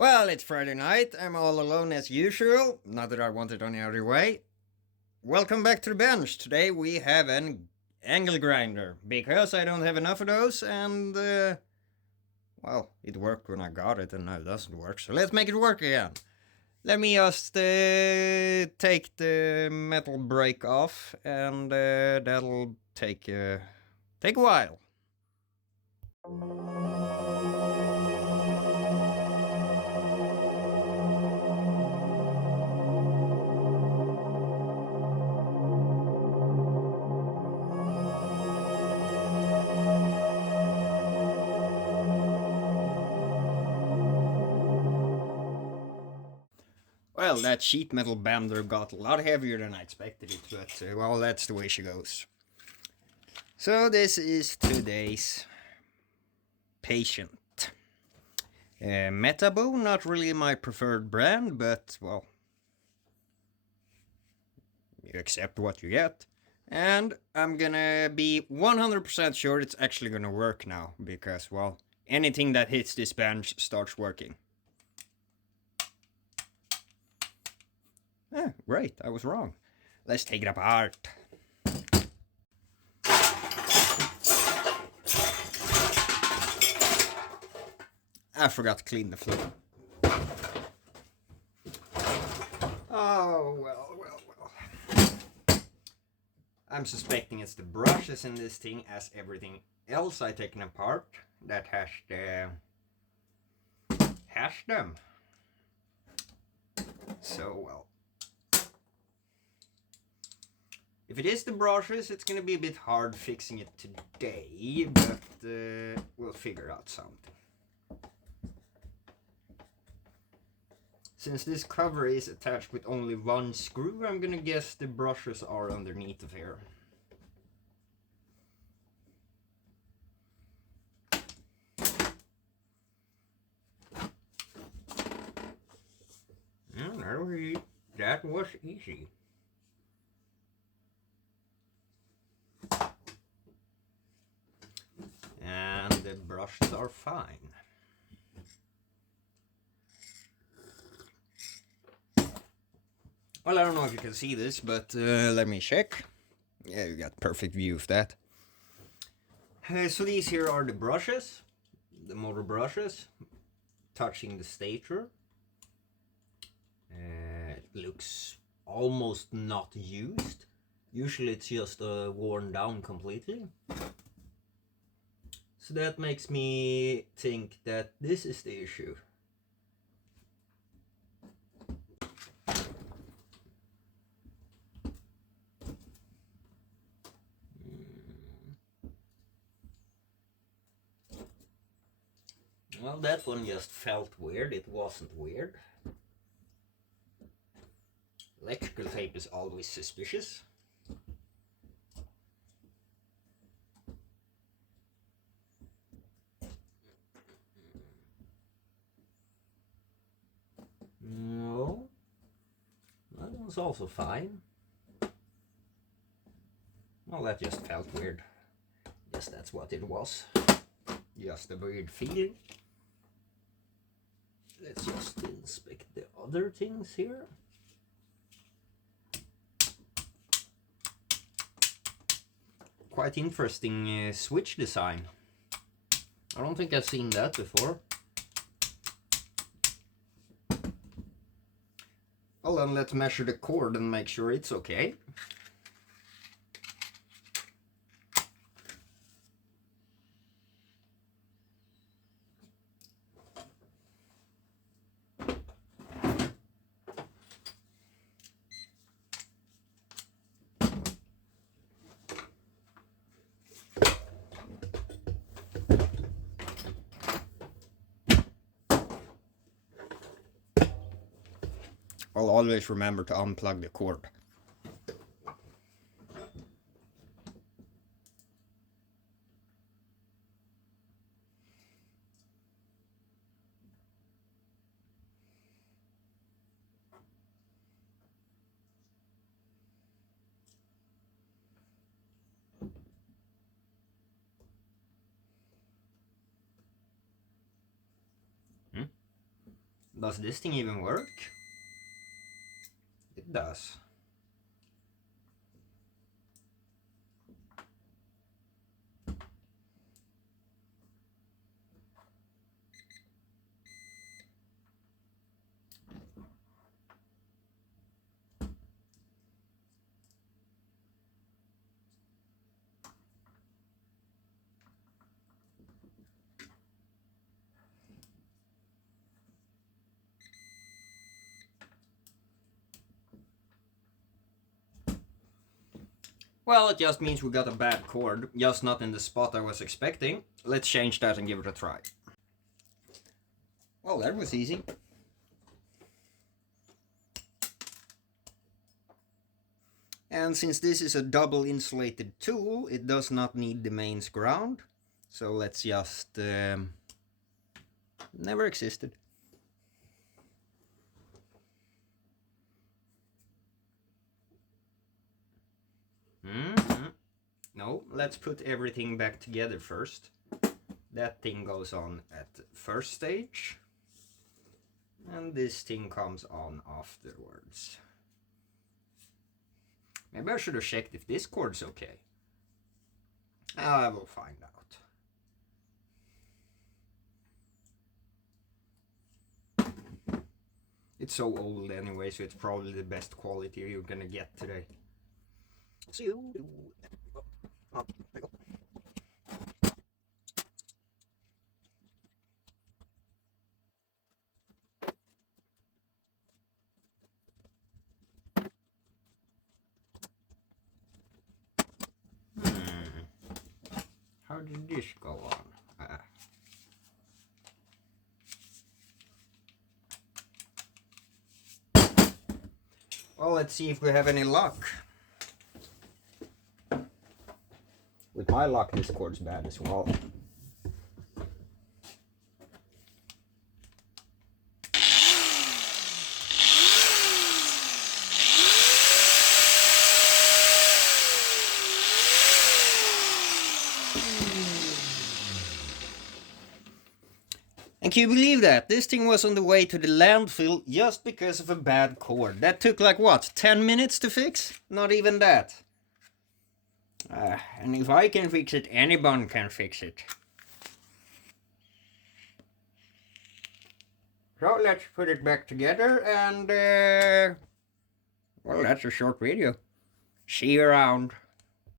Well, it's Friday night. I'm all alone as usual. Not that I want it any other way. Welcome back to the bench. Today we have an angle grinder because I don't have enough of those, and well, it worked when I got it, and now it doesn't work. So let's make it work again. Let me just take the metal brake off, and that'll take a while. Well, that sheet metal bender got a lot heavier than I expected it, but well, that's the way she goes. So this is today's patient. Metabo, not really my preferred brand, but well, you accept what you get. And I'm gonna be 100% sure it's actually gonna work now, because well, anything that hits this bench starts working. Right, I was wrong. Let's take it apart. I forgot to clean the floor. Oh, well. I'm suspecting it's the brushes in this thing, as everything else I've taken apart that has them. So, well. If it is the brushes, it's gonna be a bit hard fixing it today, but we'll figure out something. Since this cover is attached with only one screw, I'm gonna guess the brushes are underneath of here. That was easy. And the brushes are fine. Well, I don't know if you can see this, but let me check. Yeah, you got perfect view of that. So these here are the brushes, the motor brushes, touching the stator. It looks almost not used. Usually it's just worn down completely. So that makes me think that this is the issue. Well, that one just felt weird. It wasn't weird. Electrical tape is always suspicious. No, that one's also fine. Well, that just felt weird. Yes, that's what it was. Just a weird feeling. Let's just inspect the other things here. Quite interesting switch design. I don't think I've seen that before. Well, then let's measure the cord and make sure it's okay. I'll always remember to unplug the cord. Does this thing even work? It does. Well, it just means we got a bad chord, just not in the spot I was expecting. Let's change that and give it a try. Well, that was easy. And since this is a double insulated tool, it does not need the mains ground. So let's just... never existed. No, let's put everything back together first. That thing goes on at the first stage. And this thing comes on afterwards. Maybe I should have checked if this chord's okay. I will find out. It's so old anyway, so it's probably the best quality you're gonna get today. See you. Oh, there you go. How did this go on? Well, let's see if we have any luck. With my luck, this chord's bad as well. And can you believe that? This thing was on the way to the landfill just because of a bad chord. That took like what, 10 minutes to fix? Not even that. And if I can fix it, anyone can fix it. So let's put it back together and well, that's a short video. See you around.